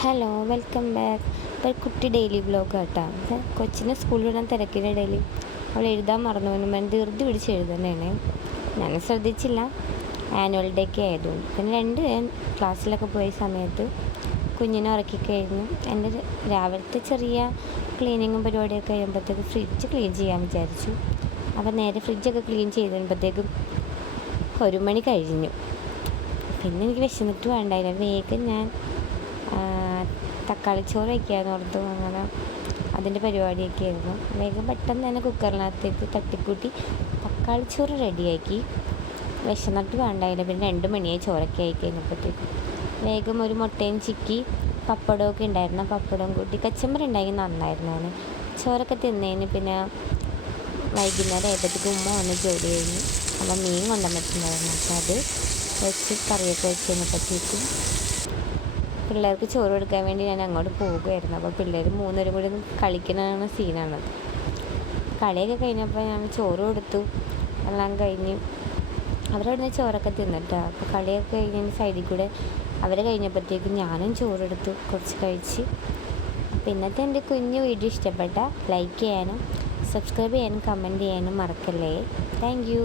Hello welcome back. ഇപ്പോൾ കുട്ടി daily vlog കേട്ടോ. കൊച്ചിനെ സ്കൂളിൽ വിടാൻ തിരക്കിൻ്റെ ഇടയിൽ അവൾ എഴുതാൻ മറന്നു പോകുന്നു. ധൃതി പിടിച്ച് എഴുതണേണേ. ഞാൻ ശ്രദ്ധിച്ചില്ല, ആനുവൽ ഡേ ഒക്കെ ആയതുകൊണ്ട്. പിന്നെ ഞാൻ ക്ലാസ്സിലൊക്കെ പോയ സമയത്ത് കുഞ്ഞിനെ ഉറക്കി കഴിഞ്ഞു. എൻ്റെ രാവിലത്തെ ചെറിയ ക്ലീനിങ്ങും പരിപാടിയൊക്കെ കഴിയുമ്പോഴത്തേക്ക് ഫ്രിഡ്ജ് ക്ലീൻ ചെയ്യാൻ വിചാരിച്ചു. അപ്പോൾ നേരെ ഫ്രിഡ്ജൊക്കെ ക്ലീൻ ചെയ്ത് കഴിയുമ്പോഴത്തേക്കും 1 മണി കഴിഞ്ഞു. പിന്നെ എനിക്ക് വിശന്നിട്ട് വേണ്ടായില്ല. വേഗം ഞാൻ തക്കാളിച്ചോറ് വയ്ക്കാമെന്ന് ഓർത്തു. അങ്ങനെ അതിൻ്റെ പരിപാടിയൊക്കെ ആയിരുന്നു. വേഗം പെട്ടെന്ന് തന്നെ കുക്കറിനകത്തേക്ക് തട്ടിക്കൂട്ടി തക്കാളിച്ചോറ് റെഡിയാക്കി. വിശന്നിട്ട് വേണ്ടായില്ല. പിന്നെ 2 മണിയായി ചോറൊക്കെ ആയി കഴിഞ്ഞപ്പോഴത്തേക്കും. വേഗം ഒരു മുട്ടയും ചിക്കി പപ്പടമൊക്കെ ഉണ്ടായിരുന്നു. പപ്പടം കൂട്ടി കച്ചമ്പറുണ്ടാക്കി നന്നായിരുന്നു. അതിന് ചോറൊക്കെ തിന്നതിന് പിന്നെ വൈകുന്നേരം ആയപ്പോഴത്തേക്കും ഉമ്മ വന്ന് ജോലി കഴിഞ്ഞു. അപ്പോൾ മീൻ കൊണ്ടുവന്നിട്ടുണ്ടായിരുന്നു. അപ്പോൾ അത് വെച്ച് കറിയൊക്കെ വെച്ച് കഴിഞ്ഞപ്പോഴത്തേക്കും പിള്ളേർക്ക് ചോറ് കൊടുക്കാൻ വേണ്ടി ഞാൻ അങ്ങോട്ട് പോവുകയായിരുന്നു. അപ്പോൾ പിള്ളേർ 3 പേരും കൂടി കളിക്കുന്ന സീനാണത്. കളിയൊക്കെ കഴിഞ്ഞപ്പോൾ ഞാൻ ചോറ് കൊടുത്തു. എല്ലാം കഴിഞ്ഞ് അവരവിടുന്ന് ചോറൊക്കെ തിന്നിട്ടാണ്. അപ്പോൾ കളിയൊക്കെ കഴിഞ്ഞ് സൈഡിൽ കൂടെ അവർ കഴിഞ്ഞപ്പോഴത്തേക്കും ഞാനും ചോറെടുത്തു, കുറച്ച് കഴിച്ച്. അപ്പോൾ ഇന്നത്തെ എൻ്റെ കുഞ്ഞു വീഡിയോ ഇഷ്ടപ്പെട്ട ലൈക്ക് ചെയ്യാനും സബ്സ്ക്രൈബ് ചെയ്യാനും കമൻറ്റ് ചെയ്യാനും മറക്കല്ലേ. Thank you.